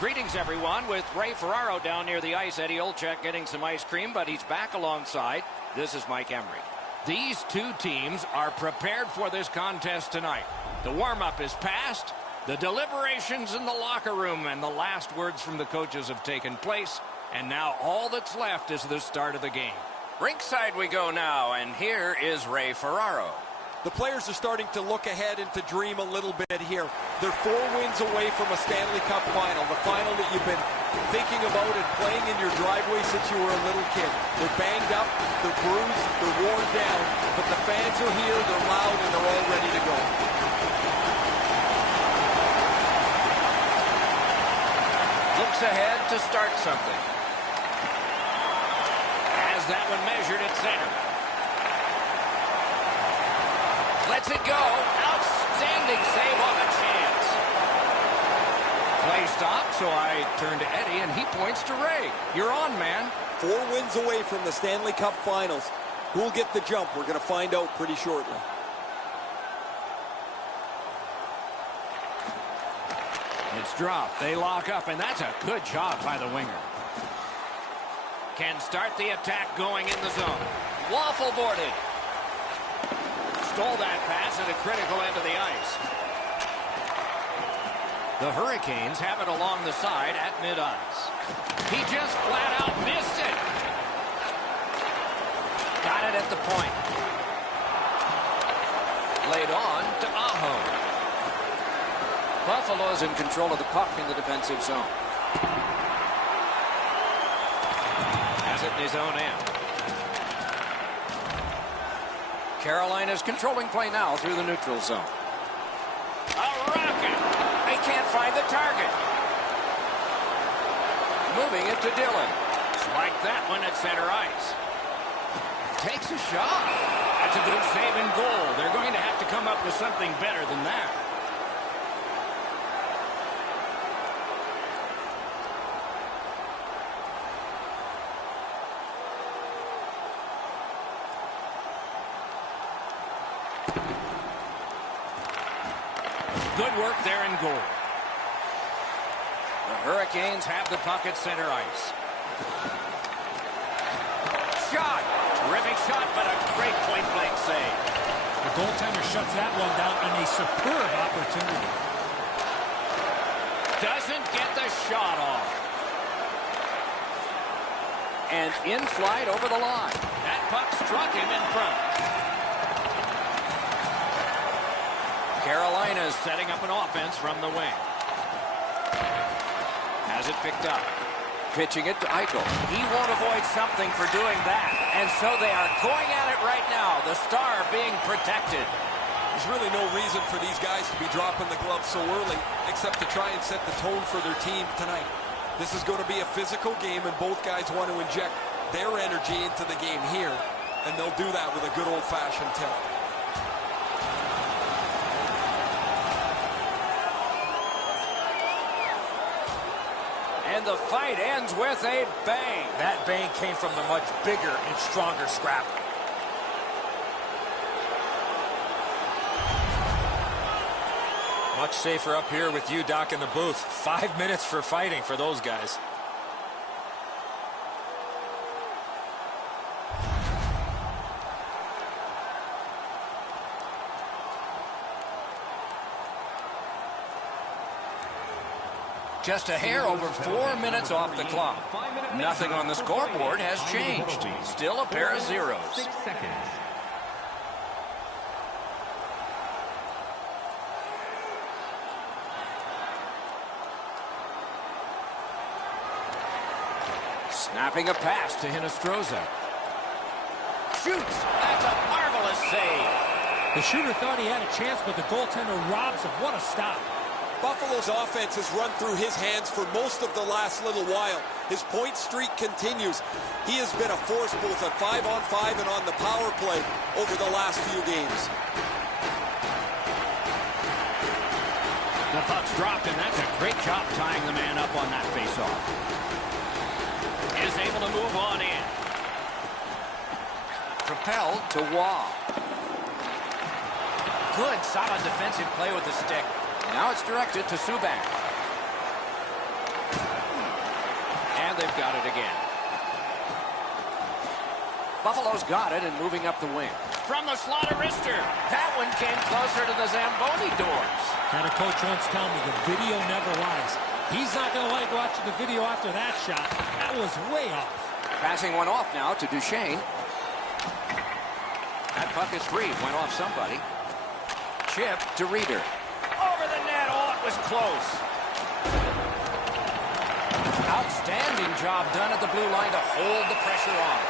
Greetings, everyone, with Ray Ferraro down near the ice. Eddie Olczyk getting some ice cream, but he's back alongside. This is Mike Emery. These two teams are prepared for this contest tonight. The warm-up is past. The deliberations in the locker room and the last words from the coaches have taken place. And now all that's left is the start of the game. Rinkside we go now, and here is Ray Ferraro. The players are starting to look ahead and to dream a little bit here. They're 4 wins away from a Stanley Cup final, the final that you've been thinking about and playing in your driveway since you were a little kid. They're banged up, they're bruised, they're worn down, but the fans are here, they're loud, and they're all ready to go. Looks ahead to start something. Has that one measured at center. Lets it go. Outstanding save on a chance. Play stopped, so I turn to Eddie, and he points to Ray. You're on, man. 4 wins away from the Stanley Cup finals. Who'll get the jump? We're going to find out pretty shortly. It's dropped. They lock up, and that's a good job by the winger. Can start the attack going in the zone. Waffle boarded. Stole that pass at a critical end of the ice. The Hurricanes have it along the side at mid-ice. He just flat out missed it. Got it at the point. Laid on to Aho. Buffalo's in control of the puck in the defensive zone. Has it in his own end. Carolina's controlling play now through the neutral zone. A rocket! They can't find the target. Moving it to Dillon. Like that one at center ice. Takes a shot. That's a good save and goal. They're going to have to come up with something better than that. Good work there in goal. The Hurricanes have the puck at center ice. Shot. Terrific shot, but a great point-blank save. The goaltender shuts that one down on a superb opportunity. Doesn't get the shot off. And in flight over the line. That puck struck him in front. Carolina's setting up an offense from the wing. Has it picked up. Pitching it to Eichel. He won't avoid something for doing that. And so they are going at it right now. The star being protected. There's really no reason for these guys to be dropping the gloves so early, except to try and set the tone for their team tonight. This is going to be a physical game, and both guys want to inject their energy into the game here. And they'll do that with a good old-fashioned tilt. And the fight ends with a bang. That bang came from the much bigger and stronger scrap. Much safer up here with you, Doc, in the booth. 5 minutes for fighting for those guys. Just a hair over 4 minutes off the clock. Nothing on the scoreboard has changed. Still a pair of zeros. 6 seconds. Snapping a pass to Hinostroza. Shoots. That's a marvelous save. The shooter thought he had a chance, but the goaltender robs him. What a stop. Buffalo's offense has run through his hands for most of the last little while. His point streak continues. He has been a force both at 5-on-5 and on the power play over the last few games. The puck's dropped, and that's a great job tying the man up on that faceoff. Is able to move on in. Propelled to Waugh. Good, solid defensive play with the stick. Now it's directed to Subban. they've got it again. Buffalo's got it and moving up the wing. From the slot of wrister. That one came closer to the Zamboni doors. Had a coach once tell me the video never lies. He's not going to like watching the video after that shot. That was way off. Passing one off now to Duchesne. That puck is free. Went off somebody. Chip to Reeder. Over the net. Oh, it was close. Outstanding job done at the blue line to hold the pressure on.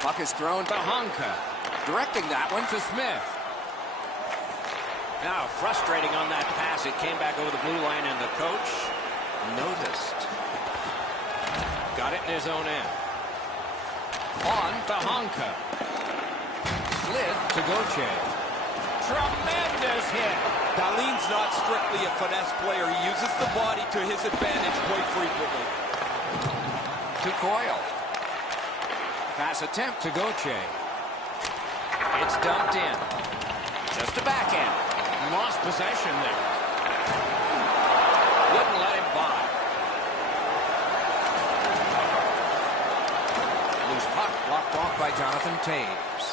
Puck is thrown to Honka. Directing that one to Smith. Now frustrating on that pass. It came back over the blue line and the coach noticed. Got it in his own end. On to Honka. Slid to Gauthier. Tremendous hit. Dahlin's not strictly a finesse player. He uses the body to his advantage quite frequently. To Coyle. Pass attempt to Gauthier. It's dumped in. Just a backhand. Lost possession there. Wouldn't let him by. Loose puck blocked off by Jonathan Toews.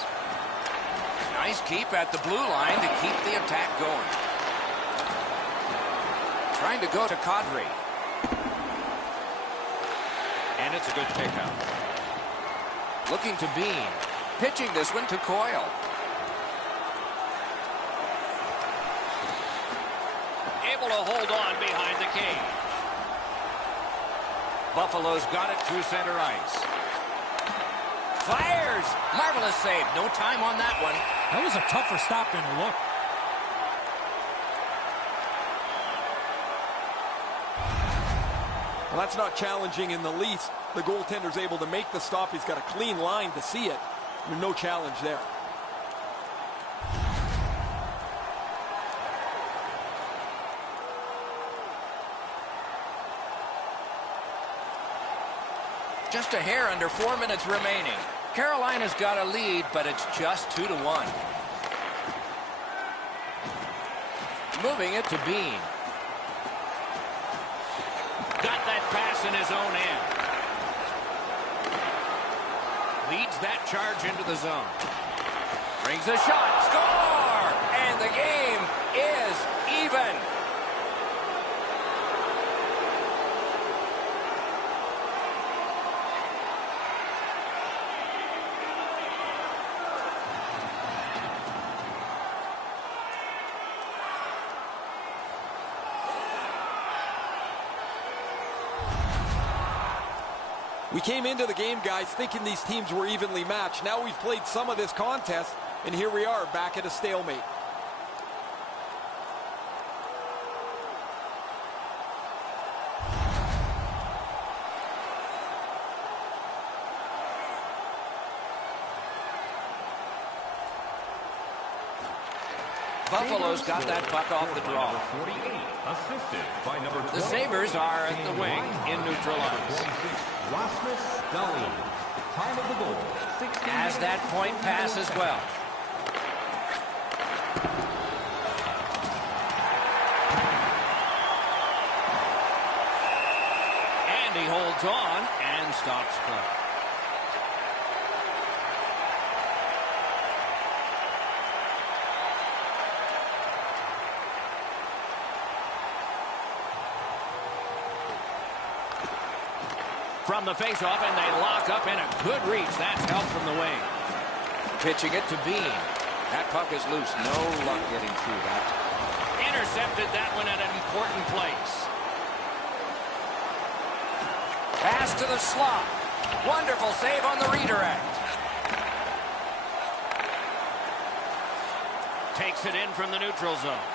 Nice keep at the blue line to keep the attack going. Trying to go to Kadri. And it's a good pickup. Looking to Bean. Pitching this one to Coyle. Able to hold on behind the cage. Buffalo's got it through center ice. Fires! Marvelous save. No time on that one. That was a tougher stop than a look. Well, that's not challenging in the least. The goaltender's able to make the stop. He's got a clean line to see it. There's no challenge there. Just a hair under 4 minutes remaining. Carolina's got a lead, but it's just 2-1. Moving it to Bean. Got that pass in his own end. Leads that charge into the zone. Brings a shot. Score! And the game is even. We came into the game, guys, thinking these teams were evenly matched. Now we've played some of this contest, and here we are back at a stalemate. Buffalo's got that puck off the draw. The Sabres are at the wing in neutral ice. Has that point pass as well. And he holds on and stops play. From the faceoff, and they lock up, and a good reach. That's help from the wing. Pitching it to Bean. That puck is loose. No luck getting through that. Intercepted that one at an important place. Pass to the slot. Wonderful save on the redirect. Takes it in from the neutral zone.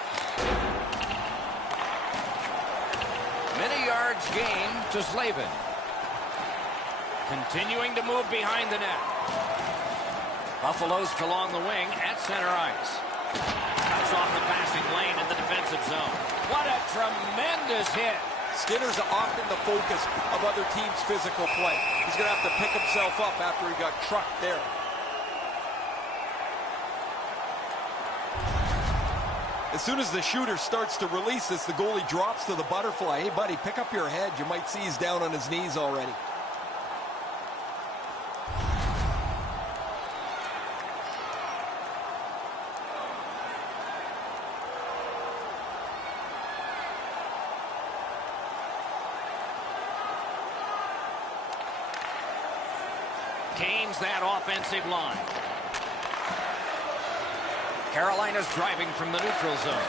Many yards gained to Slavin. Continuing to move behind the net. Buffalo's along the wing at center ice. Cuts off the passing lane in the defensive zone. What a tremendous hit. Skinner's often the focus of other teams' physical play. He's going to have to pick himself up after he got trucked there. As soon as the shooter starts to release this, the goalie drops to the butterfly. Hey, buddy, pick up your head. You might see he's down on his knees already. Gains that offensive line. Carolina's driving from the neutral zone.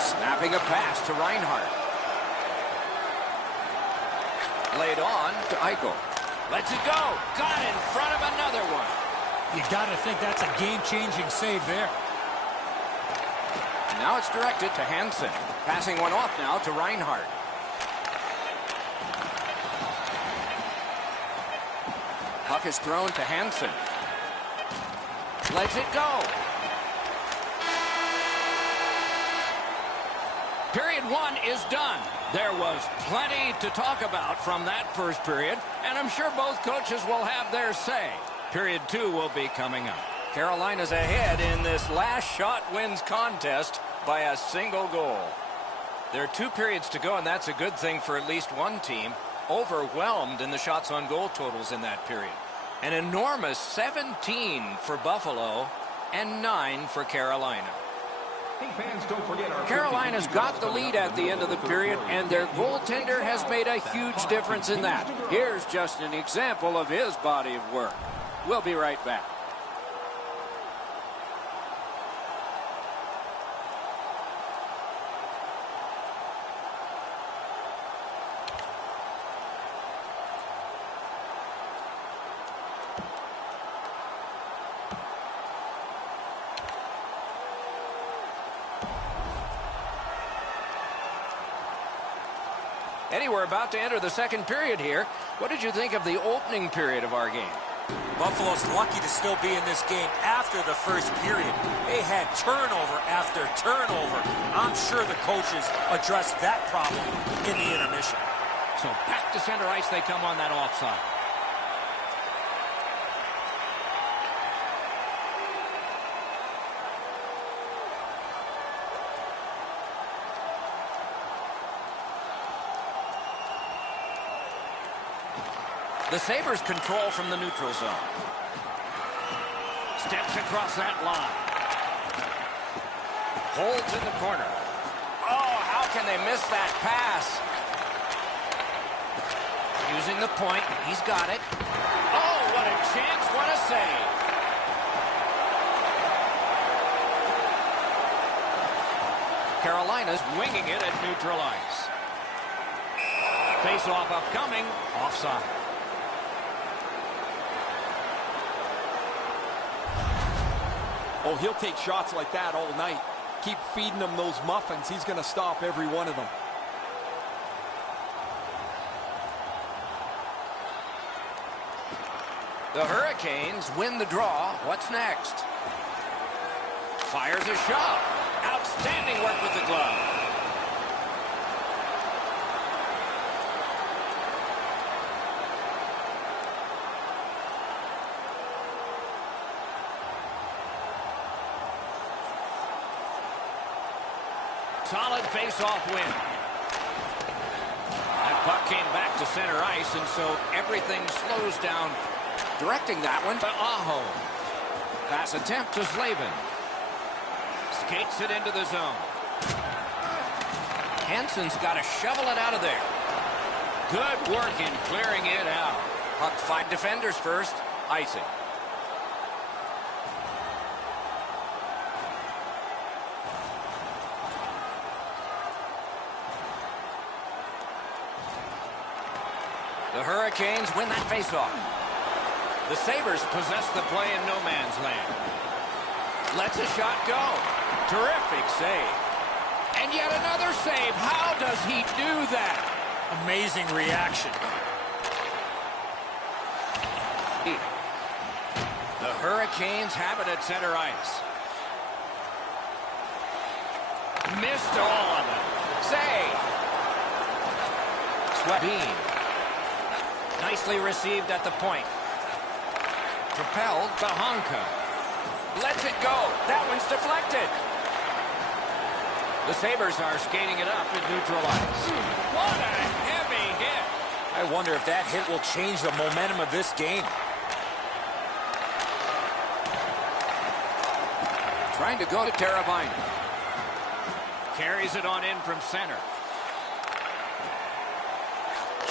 Snapping a pass to Reinhart. Laid on to Eichel. Lets it go. Got in front of another one. You got to think that's a game-changing save there. Now it's directed to Hansen. Passing one off now to Reinhart. Puck is thrown to Hansen. Lets it go. Period one is done. There was plenty to talk about from that first period, and I'm sure both coaches will have their say. Period two will be coming up. Carolina's ahead in this last shot wins contest by a single goal. There are 2 periods to go, and that's a good thing for at least one team. Overwhelmed in the shots on goal totals in that period. An enormous 17 for Buffalo and 9 for Carolina. Hey fans, don't forget Carolina's got the lead at the end of the period, and their goaltender has made a huge difference in that. Here's just an example of his body of work. We'll be right back. Eddie, we're about to enter the second period here. What did you think of the opening period of our game? Buffalo's lucky to still be in this game after the first period. They had turnover after turnover. I'm sure the coaches addressed that problem in the intermission. So back to center ice they come on that offside. The Sabres control from the neutral zone. Steps across that line. Holds in the corner. Oh, how can they miss that pass? Using the point. He's got it. Oh, what a chance. What a save. Carolina's winging it at neutral ice. Face-off upcoming. Offside. Oh, he'll take shots like that all night. Keep feeding him those muffins. He's going to stop every one of them. The Hurricanes win the draw. What's next? Fires a shot. Outstanding work with the glove. Solid face-off win. That puck came back to center ice, and so everything slows down. Directing that one to Aho. Pass attempt to Slavin. Skates it into the zone. Hansen's got to shovel it out of there. Good work in clearing it out. Puck 5 defenders first. Icing. The Hurricanes win that faceoff. The Sabres possess the play in no man's land. Lets a shot go. Terrific save. And yet another save. How does he do that? Amazing reaction. The Hurricanes have it at center ice. Missed all of it. Save. Bean. Nicely received at the point. Propelled to Honka. Lets it go. That one's deflected. The Sabres are skating it up at neutral ice. What a heavy hit. I wonder if that hit will change the momentum of this game. Trying to go to Teravainen. Carries it on in from center.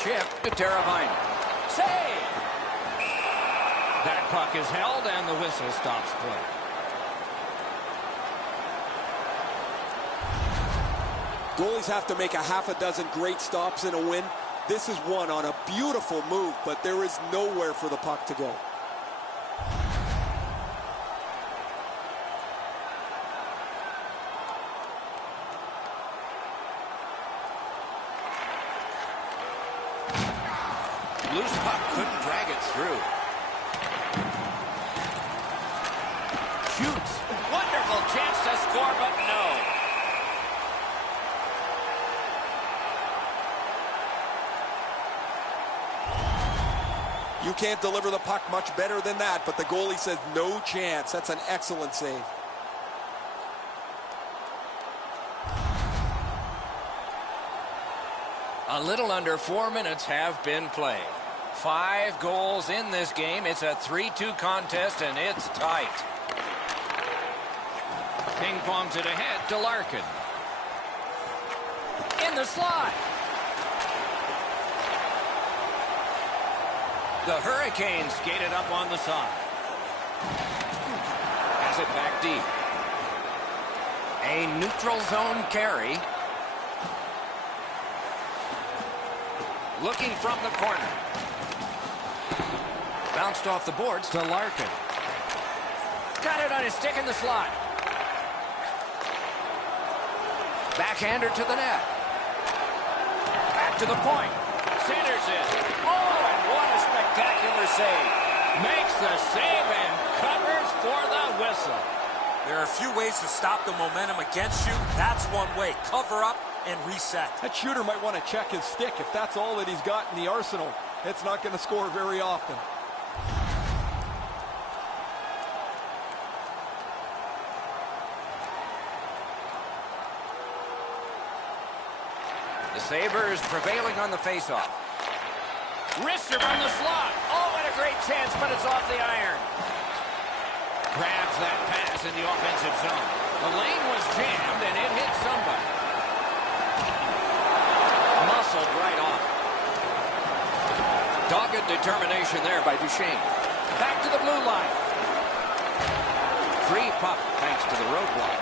Chip to Teravainen. Save! That puck is held and the whistle stops play. Goalies have to make a half a dozen great stops in a win. This is one on a beautiful move, but there is nowhere for the puck to go. Loose puck couldn't drag it through. Shoots. Wonderful chance to score, but no. You can't deliver the puck much better than that, but the goalie says no chance. That's an excellent save. A little under 4 minutes have been played. 5 goals in this game. It's a 3-2 contest, and it's tight. Ping-pongs it ahead to Larkin. In the slot. The Hurricanes skated up on the side. Has it back deep. A neutral zone carry. Looking from the corner. Bounced off the boards to Larkin. Got it on his stick in the slot. Backhander to the net. Back to the point. Centers it. Oh, and what a spectacular save. Makes the save and covers for the whistle. There are a few ways to stop the momentum against you. That's one way. Cover up and reset. That shooter might want to check his stick. If that's all that he's got in the arsenal, it's not going to score very often. The Sabres prevailing on the faceoff. Wrister from the slot. Oh, what a great chance, but it's off the iron. Grabs that pass in the offensive zone. The lane was jammed, and it hit somebody. Muscled right off. Dogged determination there by Duchesne. Back to the blue line. Free puck thanks to the roadblock.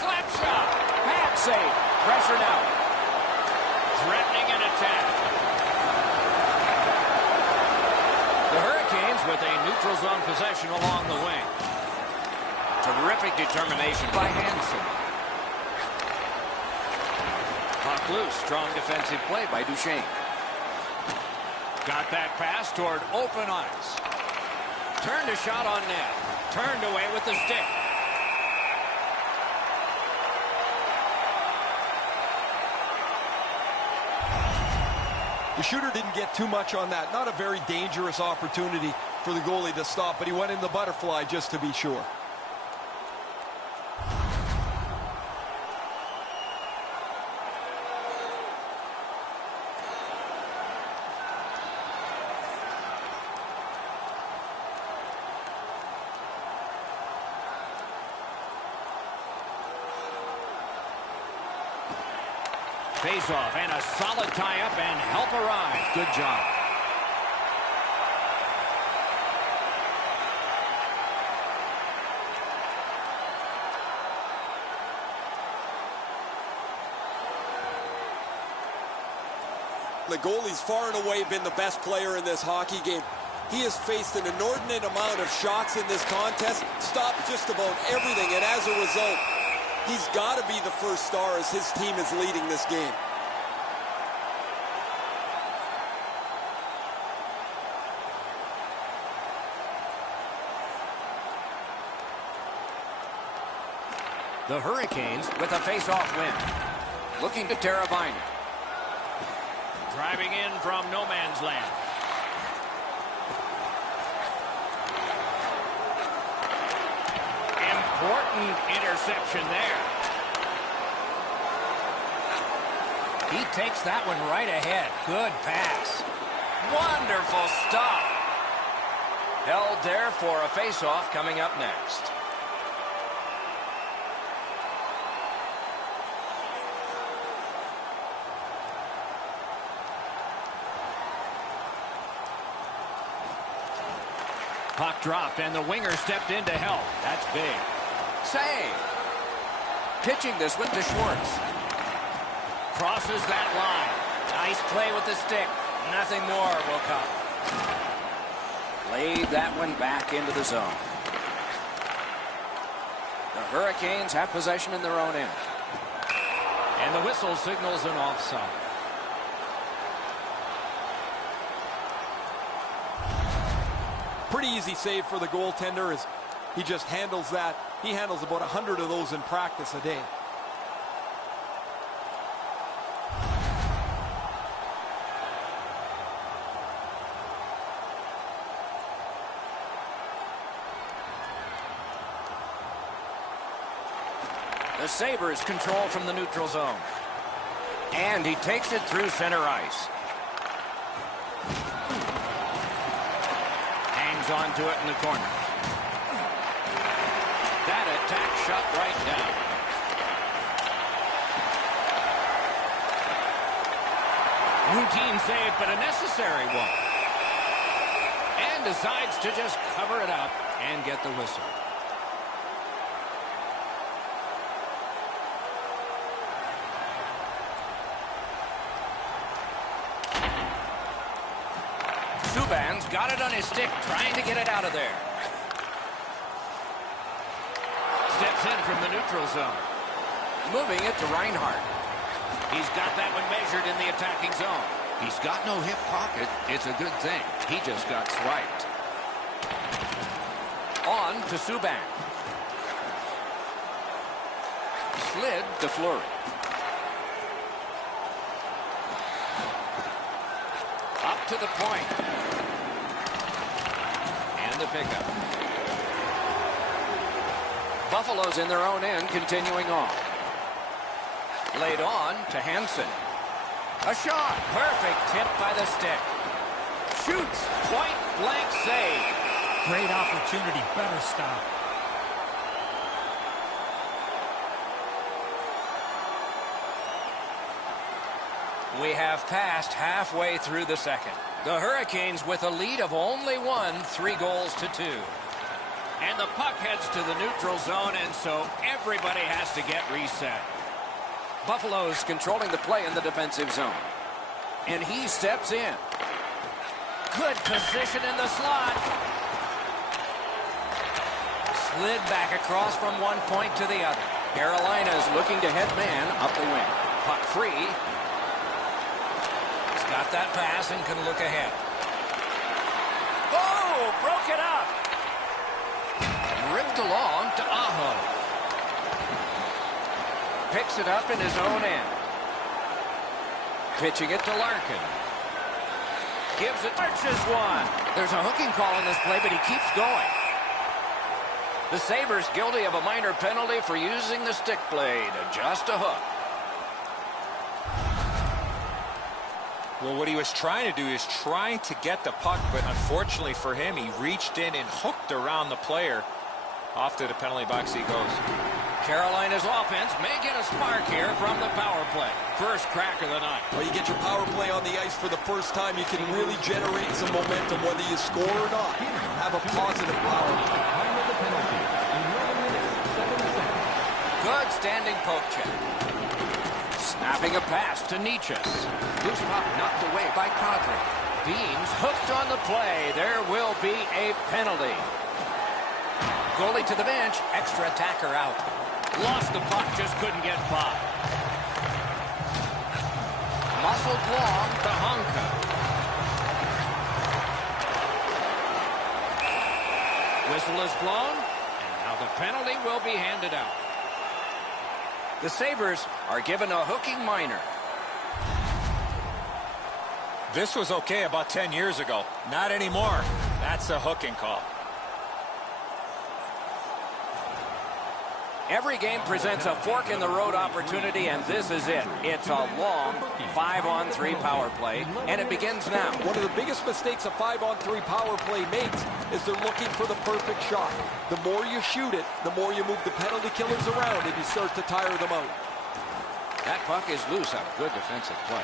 Slap shot. Pad save. Pressure now. Threatening an attack. The Hurricanes with a neutral zone possession along the wing. Terrific determination by Hansen. Puck loose. Strong defensive play by Duchesne. Got that pass toward open ice. Turned a shot on net. Turned away with the stick. The shooter didn't get too much on that. Not a very dangerous opportunity for the goalie to stop, but he went in the butterfly just to be sure. Face-off and a solid tie-up and help arrive. Good job. The goalie's far and away been the best player in this hockey game. He has faced an inordinate amount of shots in this contest, stopped just about everything, and as a result, he's got to be the first star as his team is leading this game. The Hurricanes with a face-off win. Looking to Teravainen. Driving in from no man's land. Important interception there. He takes that one right ahead. Good pass. Wonderful stop. Held there for a face-off coming up next. Puck dropped, and the winger stepped in to help. That's big. Save. Pitching this one to Schwartz. Crosses that line. Nice play with the stick. Nothing more will come. Laid that one back into the zone. The Hurricanes have possession in their own end. And the whistle signals an offside. Pretty easy save for the goaltender as he just handles that. He handles about 100 of those in practice a day. The Sabres control from the neutral zone. And he takes it through center ice. Hangs on to it in the corner. That attack shut right down. Routine save, but a necessary one. And decides to just cover it up and get the whistle. Subban's got it on his stick, trying to get it out of there. Steps in from the neutral zone. Moving it to Reinhart. He's got that one measured in the attacking zone. He's got no hip pocket. It's a good thing. He just got swiped. On to Subban. Slid to Fleury. Up to the point. And the pickup. Buffalo's in their own end, continuing on. Laid on to Hansen. A shot. Perfect tip by the stick. Shoots. Point blank save. Great opportunity. Better stop. We have passed halfway through the second. The Hurricanes with a lead of only 1, 3-2. And the puck heads to the neutral zone, and so everybody has to get reset. Buffalo's controlling the play in the defensive zone. And he steps in. Good position in the slot. Slid back across from one point to the other. Carolina's looking to head man up the wing. Puck free. He's got that pass and can look ahead. Oh, broke it up. Ripped along to Aho. Picks it up in his own end. Pitching it to Larkin. Gives it. Arches one. There's a hooking call in this play, but he keeps going. The Sabres guilty of a minor penalty for using the stick blade. Just a hook. Well, what he was trying to do is trying to get the puck, but unfortunately for him, he reached in and hooked around the player. Off to the penalty box he goes. Carolina's offense may get a spark here from the power play. First crack of the night. Well, you get your power play on the ice for the first time, you can really generate some momentum, whether you score or not. Have a positive power play. Good standing poke check. Snapping a pass to Nietzsche. Loose puck knocked away by Kadri. Beans hooked on the play. There will be a penalty. Goalie to the bench. Extra attacker out. Lost the puck, just couldn't get by. Muscled long to Honka. Whistle is blown, and now the penalty will be handed out. The Sabres are given a hooking minor. This was okay about 10 years ago. Not anymore. That's a hooking call. Every game presents a fork-in-the-road opportunity, and this is it. It's a long 5-on-3 power play, and it begins now. One of the biggest mistakes a 5-on-3 power play makes is they're looking for the perfect shot. The more you shoot it, the more you move the penalty killers around, and you start to tire them out. That puck is loose. A good defensive play.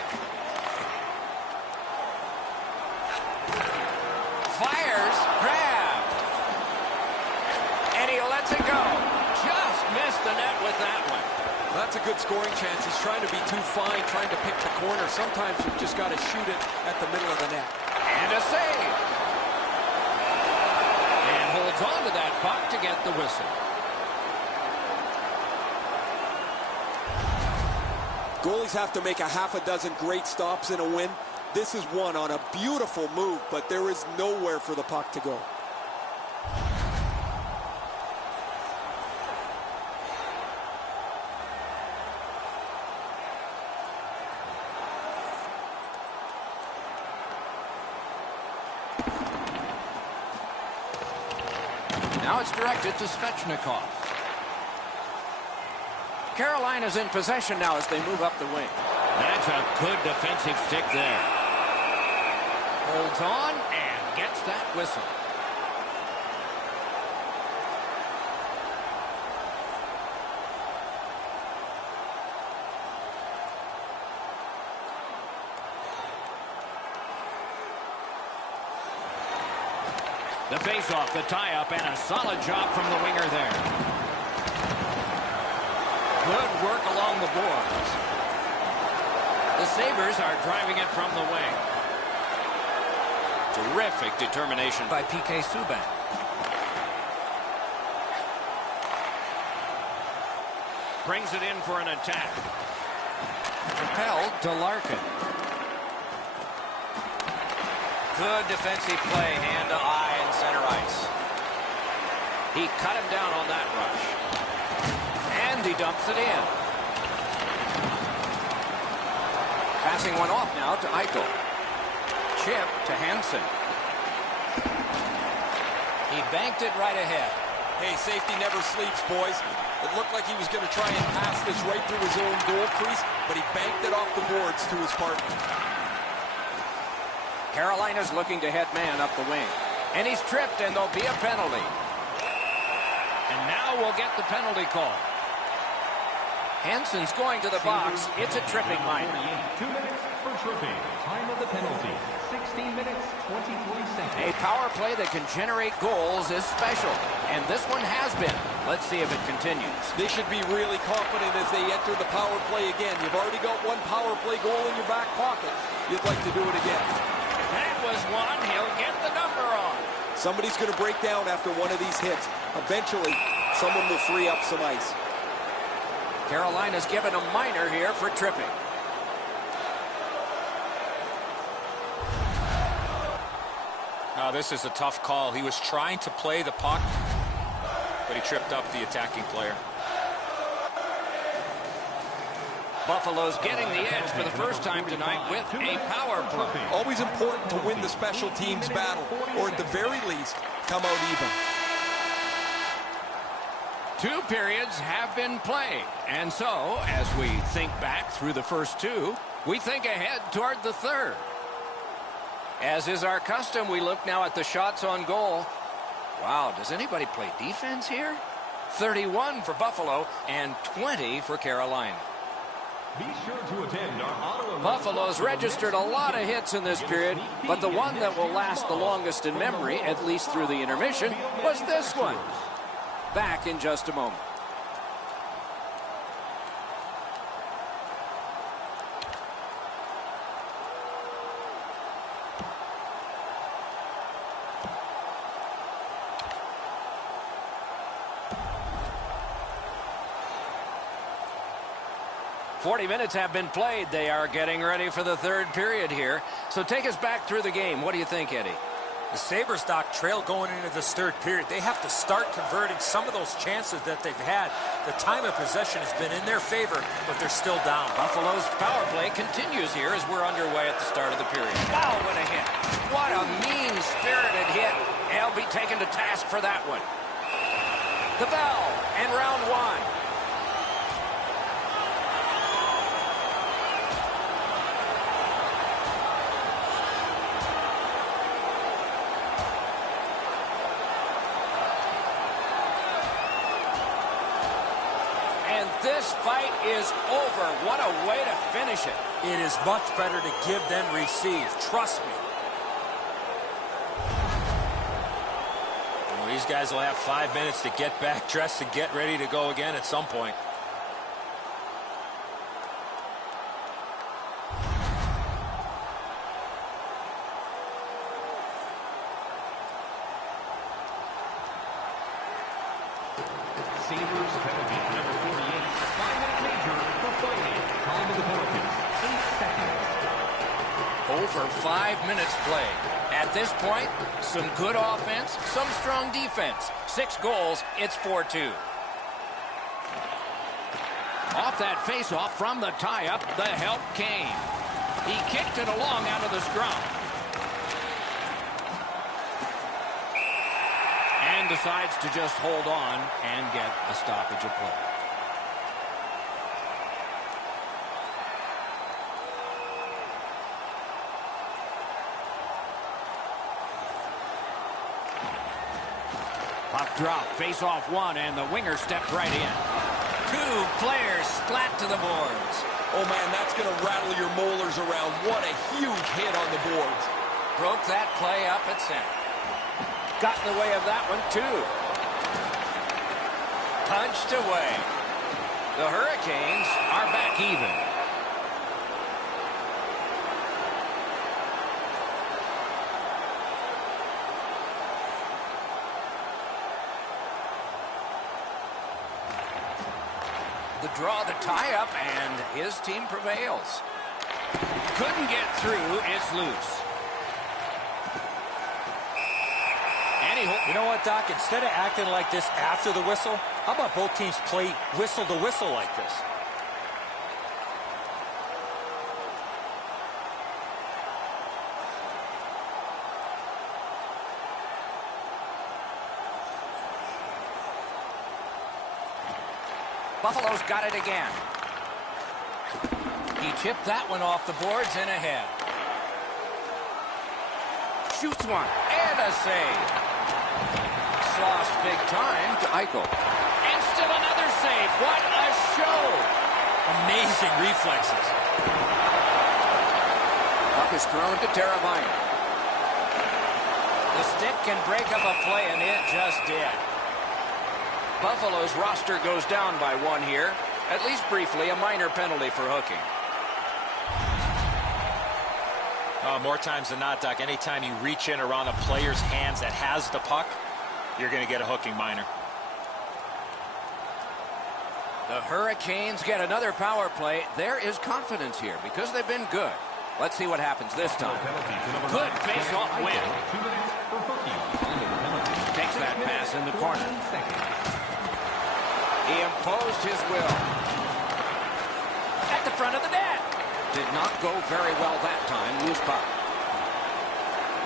Fires, grabbed, and he lets it go. Just missed the net with that one. That's a good scoring chance. He's trying to be too fine, trying to pick the corner. Sometimes you've just got to shoot it at the middle of the net. And a save. And holds on to that puck to get the whistle. Goalies have to make a half a dozen great stops in a win. This is one on a beautiful move, but there is nowhere for the puck to go. Now it's directed to Svechnikov. Carolina's in possession now as they move up the wing. That's a good defensive stick there. Holds on and gets that whistle. The face-off, the tie-up, and a solid job from the winger there. Good work along the boards. The Sabres are driving it from the wing. Terrific determination by P.K. Subban. Brings it in for an attack. Propelled to Larkin. Good defensive play, hand to eye and center ice. He cut him down on that rush. And he dumps it in. Passing one off now to Eichel. Chip to Hansen. He banked it right ahead. Hey, safety never sleeps, boys. It looked like he was going to try and pass this right through his own goal crease, but he banked it off the boards to his partner. Carolina's looking to head man up the wing. And he's tripped, and there'll be a penalty. And now we'll get the penalty call. Hansen's going to the box. It's a tripping minor. 2 minutes for tripping. Time of the penalty, 16 minutes, 23 seconds. A power play that can generate goals is special. And this one has been. Let's see if it continues. They should be really confident as they enter the power play again. You've already got one power play goal in your back pocket. You'd like to do it again. That was one. He'll get the number on. Somebody's going to break down after one of these hits. Eventually, someone will free up some ice. Carolina's given a minor here for tripping. Now, this is a tough call. He was trying to play the puck, but he tripped up the attacking player. Buffalo's getting the edge for the first time tonight with a power play. Always important to win the special teams battle, or at the very least, come out even. 2 periods have been played. And so, as we think back through the first 2, we think ahead toward the third. As is our custom, we look now at the shots on goal. Wow, does anybody play defense here? 31 for Buffalo and 20 for Carolina. Be sure to attend our Ottawa. Buffalo's registered a lot of hits in this period, but the one that will last the longest in memory, at least through the intermission, was this one. Back in just a moment. "40 minutes have been played. They are getting ready for the third period here. So take us back through the game. What do you think, Eddie? The Sabres, Doc, trail going into this third period. They have to start converting some of those chances that they've had The time of possession has been in their favor, but they're still down. Buffalo's power play continues here as we're underway at the start of the period. Wow, what a hit. What a mean-spirited hit. They'll be taken to task for that one. The bell and round one. And this fight is over. What a way to finish it. It is much better to give than receive. Trust me. Well, these guys will have 5 minutes to get back dressed and get ready to go again at some point. Sabres penalty, number 48. 5-minute major for fighting. Time of the penalty, 8 seconds. Over 5 minutes played. At this point, some good offense, some strong defense. 6 goals, it's 4-2. Off that faceoff from the tie-up, the help came. He kicked it along out of the scrum. And decides to just hold on and get a stoppage of play. Puck drop, face off one, and the winger stepped right in. 2 players splat to the boards. Oh, man, that's going to rattle your molars around. What a huge hit on the boards. Broke that play up at center. Got in the way of that one, too. Punched away. The Hurricanes are back even. The draw, the tie-up, and his team prevails. Couldn't get through. It's loose. You know what, Doc? Instead of acting like this after the whistle, how about both teams play whistle to whistle like this? Buffalo's got it again. He chipped that one off the boards and ahead. Shoots one and a save. Lost big time to Eichel. And still another save. What a show. Amazing reflexes. Puck is thrown to Teravainen. The stick can break up a play, and it just did. Buffalo's roster goes down by 1 here. At least briefly, a minor penalty for hooking. More times than not, Doc, anytime you reach in around a player's hands that has the puck, you're going to get a hooking minor. The Hurricanes get another power play. There is confidence here because they've been good. Let's see what happens this time. Good face-off win. 2 minutes for hooking. Time of the penalty. Takes that pass in the corner. 14 seconds. He imposed his will. At the front of the net. Did not go very well that time. Loose puck.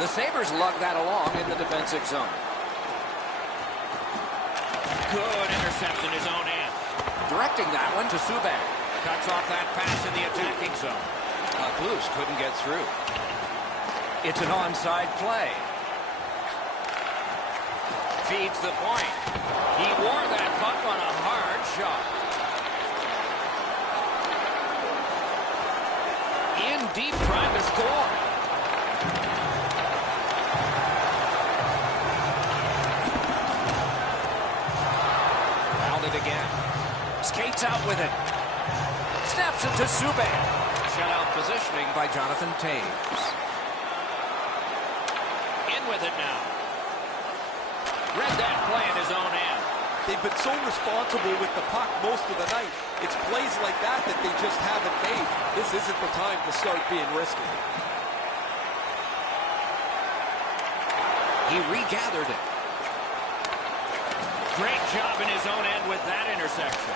The Sabres lug that along in the defensive zone. Good intercept in his own end. Directing that one to Subban. Cuts off that pass in the attacking zone. Puck loose, couldn't get through. It's an onside play. Feeds the point. He wore that puck on a hard shot. In deep, trying to score. Again. Skates out with it. Snaps it to Subban. Shutout positioning by Jonathan Toews. In with it now. Read that play in his own end. They've been so responsible with the puck most of the night. It's plays like that that they just haven't made. This isn't the time to start being risky. He regathered it. Great job in his own end with that interception.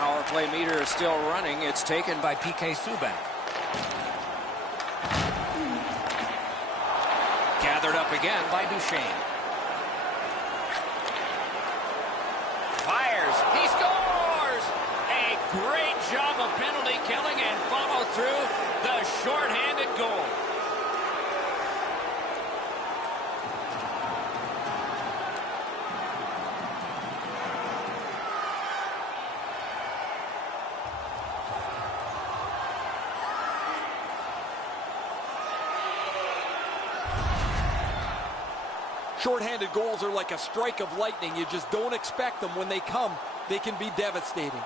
Power play meter is still running. It's taken by P.K. Subban. Gathered up again by Duchesne. Fires. He scores! A great job of penalty killing and follow through the shorthanded goal. Short-handed goals are like a strike of lightning. You just don't expect them. When they come, they can be devastating.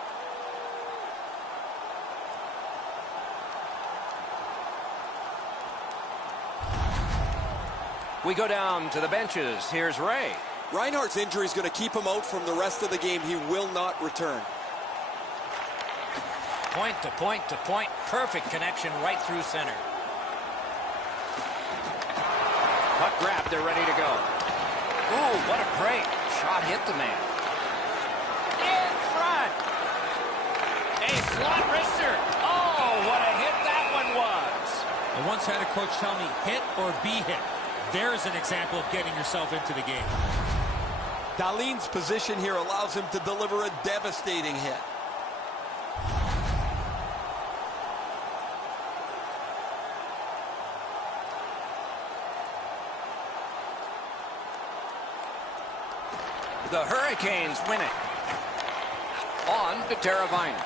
We go down to the benches. Here's Ray. Reinhart's injury is going to keep him out from the rest of the game. He will not return. Point to point to point. Perfect connection right through center. Puck grabbed. They're ready to go. Ooh, what a break. Shot hit the man. In front. A slot wrister. Oh, what a hit that one was. I once had a coach tell me, hit or be hit. There's an example of getting yourself into the game. Dahlin's position here allows him to deliver a devastating hit. The Hurricanes win it. On to Teravainen.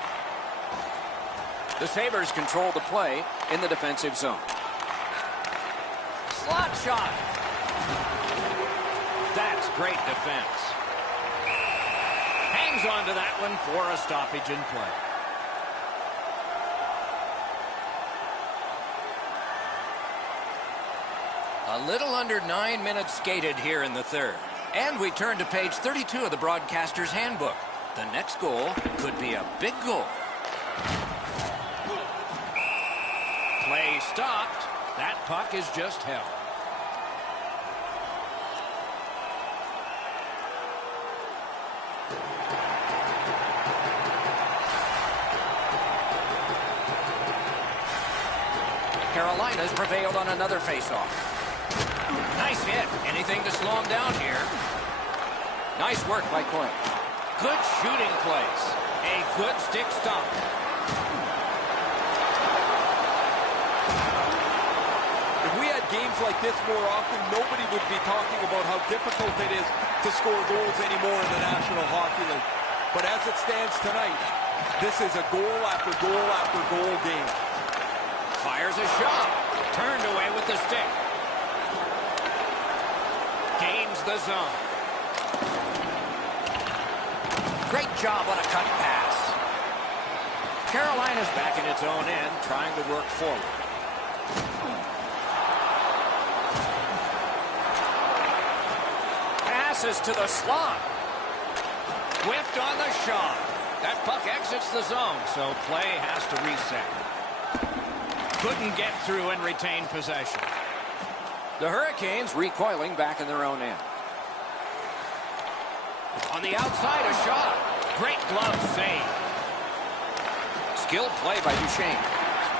The Sabres control the play in the defensive zone. Slot shot. That's great defense. Hangs on to that one for a stoppage in play. A little under 9 minutes skated here in the third. And we turn to page 32 of the broadcaster's handbook. The next goal could be a big goal. Play stopped. That puck is just held. Carolina's prevailed on another faceoff. Nice hit. Anything to slow him down here. Nice work by Coyle. Good shooting place. A good stick stop. If we had games like this more often, nobody would be talking about how difficult it is to score goals anymore in the National Hockey League. But as it stands tonight, this is a goal after goal after goal game. Fires a shot. Turned away with the stick. Gains the zone. Great job on a cut pass. Carolina's back in its own end, trying to work forward. Passes to the slot. Whiffed on the shot. That puck exits the zone, so play has to reset. Couldn't get through and retain possession. The Hurricanes recoiling back in their own end. On the outside, a shot. Great glove save. Skilled play by Duchesne.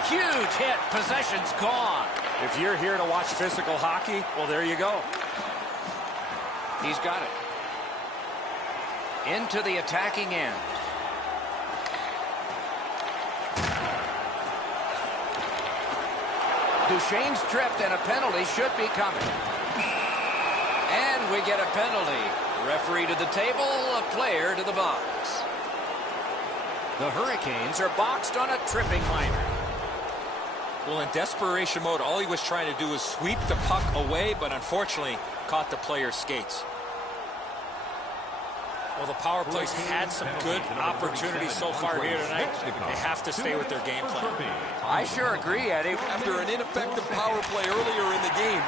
Huge hit. Possession's gone. If you're here to watch physical hockey, well, there you go. He's got it. Into the attacking end. Duchesne's tripped and a penalty should be coming. And we get a penalty. Referee to the table, a player to the box. The Hurricanes are boxed on a tripping minor. Well, in desperation mode, all he was trying to do was sweep the puck away, but unfortunately caught the player's skates. Well, the power play's had some good opportunities so far here tonight. They have to stay with their game plan. I sure agree, Eddie. After an ineffective power play earlier in the game,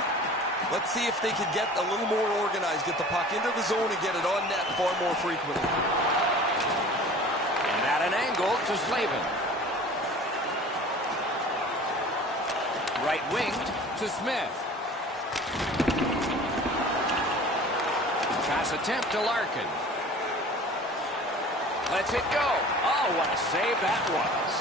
let's see if they can get a little more organized, get the puck into the zone and get it on net far more frequently. And at an angle to Slavin. Right winged to Smith. Pass attempt to Larkin. Lets it go. Oh, what a save that was.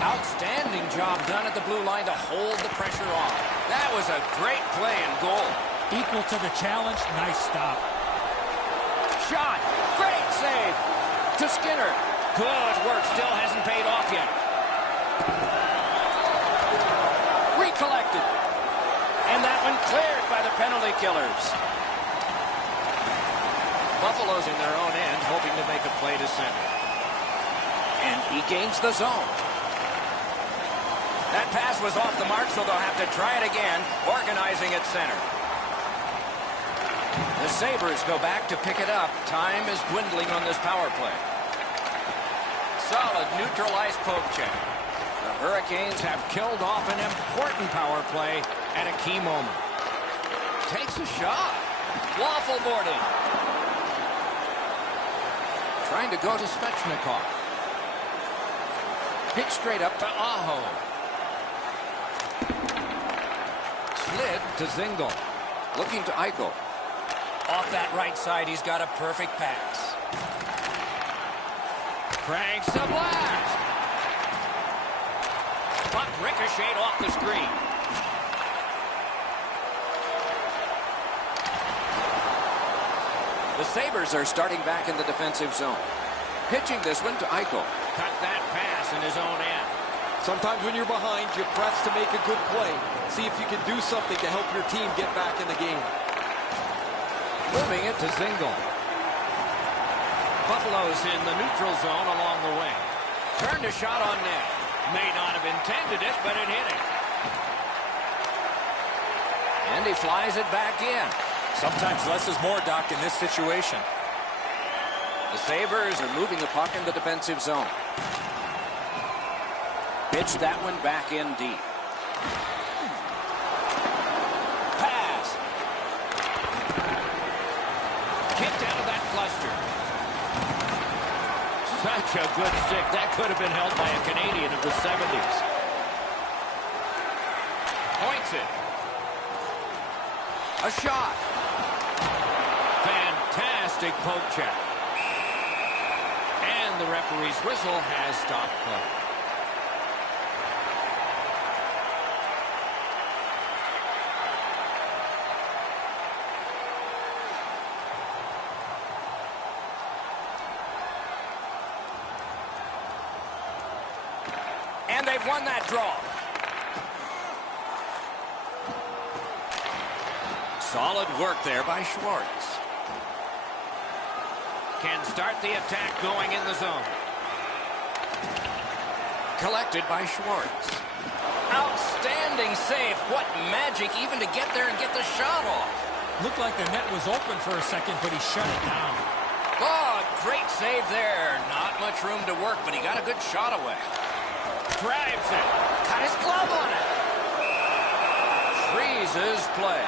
Outstanding job done at the blue line to hold the pressure on. That was a great play and goal. Equal to the challenge. Nice stop. Shot. Great save. To Skinner. Good work. Still hasn't paid off yet. Recollected. And that one cleared by the penalty killers. Buffalo's in their own end, hoping to make a play to center. And he gains the zone. That pass was off the mark, so they'll have to try it again, organizing at center. The Sabres go back to pick it up. Time is dwindling on this power play. Solid neutralized poke check. The Hurricanes have killed off an important power play at a key moment. Takes a shot. Waffle boarding. Trying to go to Svechnikov. Hit straight up to Aho. Slid to Zingle. Looking to Eichel. Off that right side, he's got a perfect pass. Cranks the blast. Puck ricocheted off the screen. The Sabres are starting back in the defensive zone. Pitching this one to Eichel. Cut that pass in his own end. Sometimes when you're behind, you press to make a good play. See if you can do something to help your team get back in the game. Moving it to Zingle. Buffalo's in the neutral zone along the wing. Turned a shot on net. May not have intended it, but it hit him. And he flies it back in. Sometimes less is more, Doc, in this situation. The Sabres are moving the puck in the defensive zone. Pitch that one back in deep. Pass. Kicked out of that cluster. Such a good stick. That could have been held by a Canadian of the 70s. Points it. A shot. Fantastic poke check. And the referee's whistle has stopped play. And they've won that draw. Solid work there by Schwartz. Can start the attack going in the zone. Collected by Schwartz. Outstanding save. What magic even to get there and get the shot off. Looked like the net was open for a second, but he shut it down. Oh, great save there. Not much room to work, but he got a good shot away. Drives it. Got his glove on it. Freezes play.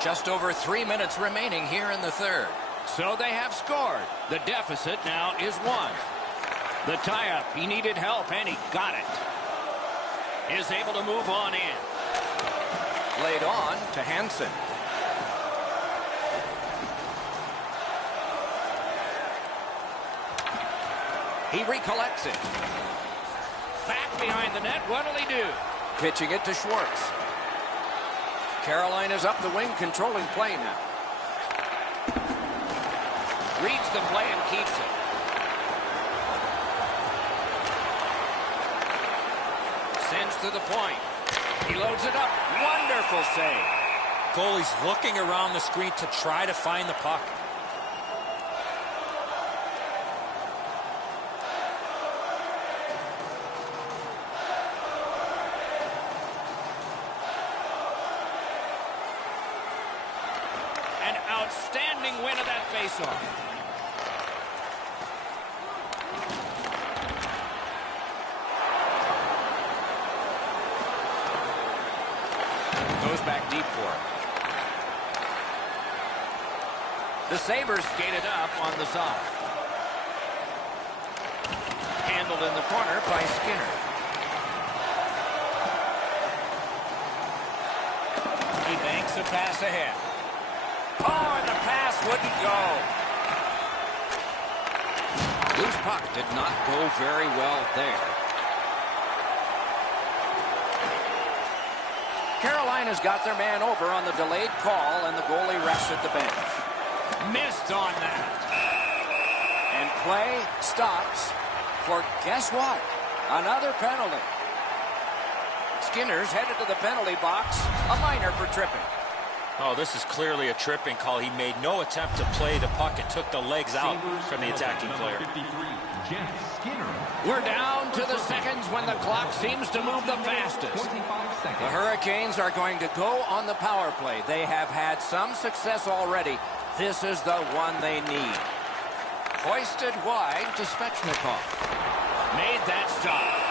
Just over 3 minutes remaining here in the third. So they have scored. The deficit now is 1. The tie-up, he needed help, and he got it. Is able to move on in. Played on to Hansen. He recollects it. Back behind the net, what'll he do? Pitching it to Schwartz. Carolina's up the wing, controlling play now. Reads the play and keeps it. Sends to the point. He loads it up. Wonderful save. Goalie's looking around the screen to try to find the puck. An outstanding win of that faceoff. Goes back deep for it. The Sabres skated up on the side. Handled in the corner by Skinner. He banks a pass ahead. Oh, and the pass wouldn't go. Loose puck did not go very well there. Carolina's got their man over on the delayed call, and the goalie rests at the bench. Missed on that. And play stops for, guess what? Another penalty. Skinner's headed to the penalty box. A minor for tripping. Oh, this is clearly a tripping call. He made no attempt to play the puck and took the legs out from the attacking player. We're down to the seconds when the clock seems to move the fastest. The Hurricanes are going to go on the power play. They have had some success already. This is the one they need. Hoisted wide to Svechnikov. Made that stop.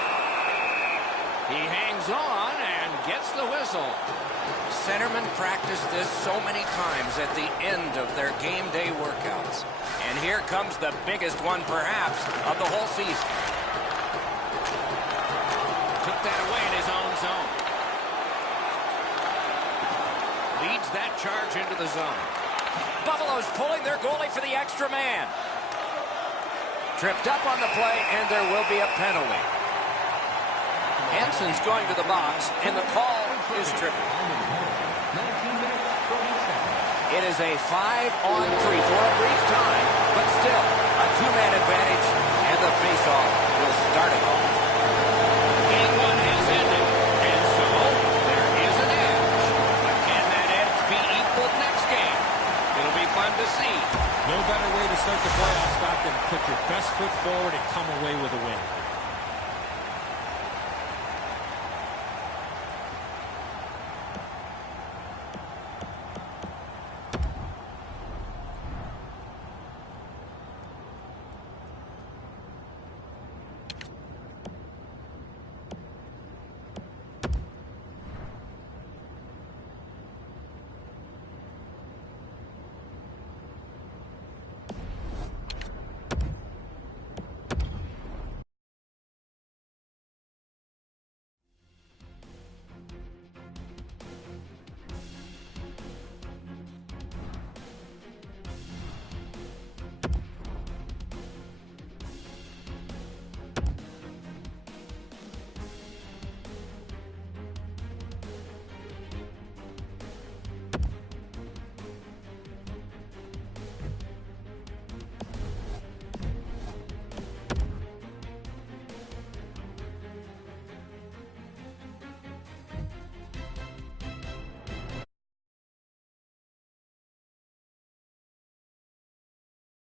He hangs on and gets the whistle. Centermen practice this so many times at the end of their game day workouts. And here comes the biggest one, perhaps, of the whole season. Took that away in his own zone. Leads that charge into the zone. Buffalo's pulling their goalie for the extra man. Tripped up on the play, and there will be a penalty. Hansen's going to the box, and the call is tripping. It is a 5-on-3 for a brief time, but still a two-man advantage, and the faceoff will start it off. Game one has ended, and so there is an edge. But can that edge be equaled next game? It'll be fun to see. No better way to start the playoffs, Scott, than put your best foot forward and come away with a win.